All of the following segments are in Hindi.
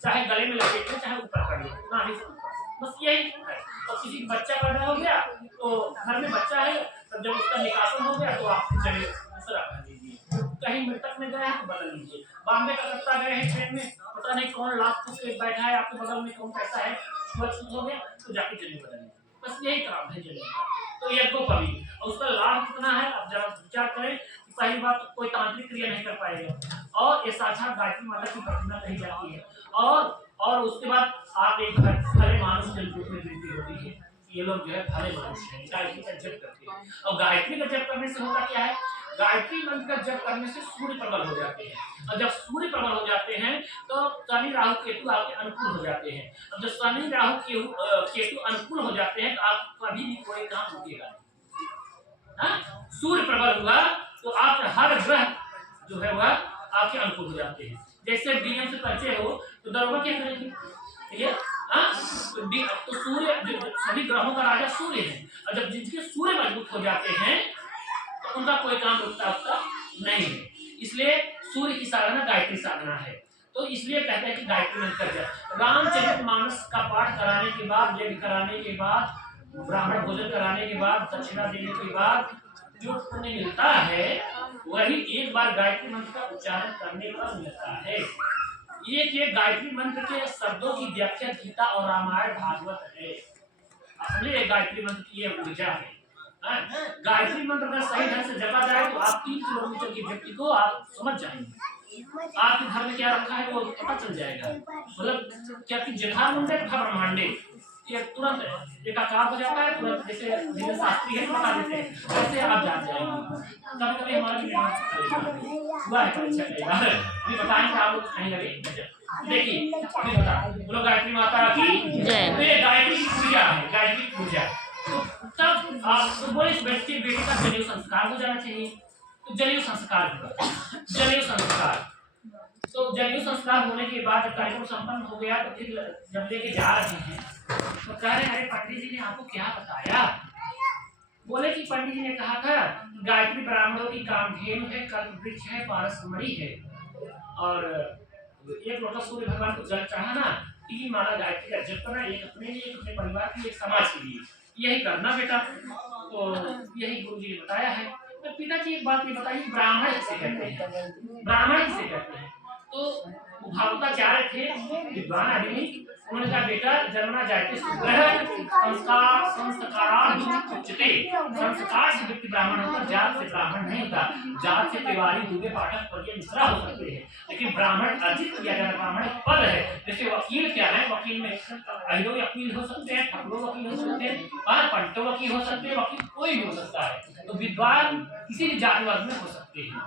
चाहे गले में लपेट लो, चाहे ऊपर कर लो, नाभि से ऊपर, बस यही है। और किसी का बच्चा पैदा हो गया तो घर में बच्चा है, तब जब उसका निकासन हो गया तो आप चलिए दूसरा कर लीजिए। कहीं मृतक में गए हैं तो बदल लीजिए। बॉम्बे कलकत्ता गए हैं ट्रेन में, पता नहीं कौन लाख फूट के बैठा है आपके बगल में, कौन कैसा है, छूत हो गया तो जाके जनेऊ बदल लीजिए। बस यही काम है जनेऊ का। तो यज्ञोपवीत, और उसका लाभ कितना है अब जरा विचार करें। पहली बात तो कोई तांत्रिक क्रिया नहीं कर पाएगा, और ये साक्षात गायत्री माता की प्रतिमा कही जाती है। और उसके बाद आप एक भले मानुष के रूप में विनती होती है। ये लोग जो है भले मनुष्य हैं, गायत्री का जप करते हैं। और गायत्री का जप करने से होता क्या है, गायत्री मंत्र का जप करने से सूर्य प्रबल हो जाते हैं, और जब सूर्य प्रबल हो जाते हैं तो शनि राहु केतु आपके अनुकूल हो जाते हैं। अब जब शनि राहु केतु अनुकूल हो जाते हैं तो आप कभी भी कोई काम रुकेगा नहीं। सूर्य प्रबल हुआ तो आप हर ग्रह जो है वह आपके अनुकूल हो जाते हैं। जैसे डीएम से परिचय हो तो दरोगा क्या करेंगे, तो सूर्य सभी ग्रहों का राजा सूर्य है, और जब जिनके सूर्य मजबूत हो जाते हैं तो उनका कोई काम रुकता नहीं है। इसलिए सूर्य की साधना गायत्री साधना है। तो इसलिए कहते हैं कि गायत्री मंत्र कर जाए। रामचरितमानस का पाठ कराने के बाद, यज्ञ कराने के बाद, ब्राह्मण भोजन कराने के बाद, दक्षिणा देने के बाद जो पुण्य मिलता है वही एक बार गायत्री मंत्र का उच्चारण करने पर मिलता है। एक गायत्री मंत्र के शब्दों की व्याख्या गीता और रामायण भागवत है। असली गायत्री मंत्र की ये ऊर्जा है। गायत्री मंत्र अगर सही ढंग से जपा जाए तो आप 3 किलोमीटर की व्यक्ति को आप समझ जाएंगे। आपके घर में क्या रखा है वो पता चल जाएगा। मतलब क्या कि जथा मुंडे तथा ब्रह्मांडे, ये तुरंत एकाकार हो जाता है, तुरंत जैसे शास्त्री है बता देते हैं, वैसे आप जान जाएंगे। कभी कभी हमारा हुआ है परीक्षा अभी बताएंगे आप लोग कहीं लगे। देखिए अभी बता बोलो गायत्री माता की जय। तो ये गायत्री की पूजा है, गायत्री की पूजा। तो तब आप तो बोले इस व्यक्ति बेटी का जनेऊ संस्कार हो जाना चाहिए। तो जनेऊ संस्कार हुआ, जनेऊ संस्कार। तो जनेऊ संस्कार होने के बाद जब कार्यक्रम संपन्न हो गया तो फिर जब लेके जा रहे हैं तो कह रहे अरे पंडित जी ने आपको क्या बताया। बोले कि पंडित जी ने कहा था गायत्री ब्राह्मणों की कामधेनु है, कल्पवृक्ष है, पारसमणि है, और एक लोटा सूर्य भगवान को जल चढ़ाना, 3 माला गायत्री का जप करना, एक अपने लिए, एक अपने परिवार के लिए, एक समाज के लिए, यही करना बेटा। तो यही गुरु जी ने बताया है। तो पिताजी एक बात ये बताइए, ब्राह्मण किसे कहते हैं, ब्राह्मण किसे कहते हैं। तो भागवताचार्य थे विद्वान आदमी, उन्होंने कहा बेटा जन्मना जायते संस्कार संस्काराच्युते, संस्कार से व्यक्ति ब्राह्मण होता, जात से ब्राह्मण नहीं होता। जात से तिवारी दुबे पाठक वर्गीय मिश्रा हो सकते हैं, लेकिन ब्राह्मण अर्जित किया जाना ब्राह्मण पद है। जैसे वकील क्या है, वकील में अहिरो वकील हो सकते हैं, ठकुरो वकील हो सकते हैं, पंडितो वकील हो सकते हैं, वकील कोई भी हो सकता है। तो विद्वान किसी भी जाति वर्ग में हो सकते हैं।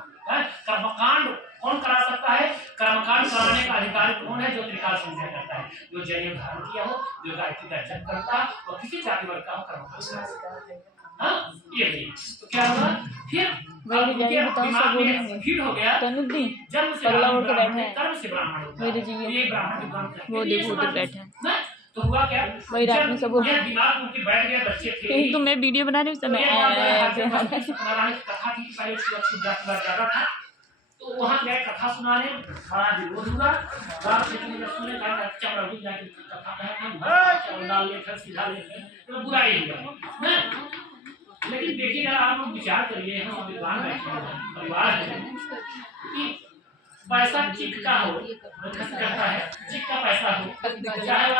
कर्मकांड कौन करा सकता है, कर्मकांड कराने का अधिकारी कौन है, जो त्रिकाल संध्या करता है, जो जनेऊ धारण किया हो, जो गायत्री का जप करता है, और किसी जाति वर्ग का हो कर्मकांड। ये भी तो क्या होगा फिर दिमाग में फीड हो गया, जन्म से कर्म से ब्राह्मण होता है, ये ब्राह्मण विद्वान वो देखो उधर बैठा। तो हुआ क्या, वही रात में सब दिमाग उनके बैठ गया, बच्चे थे तो मैं वीडियो बना रही हूँ समय कथा थी पहले ज्यादा था। तो वहाँ गए कथा सुनाने, बड़ा विरोध हुआ। गाँव क्षेत्र में जब सुने कथा डाल ले सीधा ले तो बुरा ही हुआ। लेकिन देखिएगा आप लोग विचार करिए, यहाँ विद्वान बैठे हैं, परिवार है कि पैसा चिक का हो, करता है चिक का पैसा हो, चाहे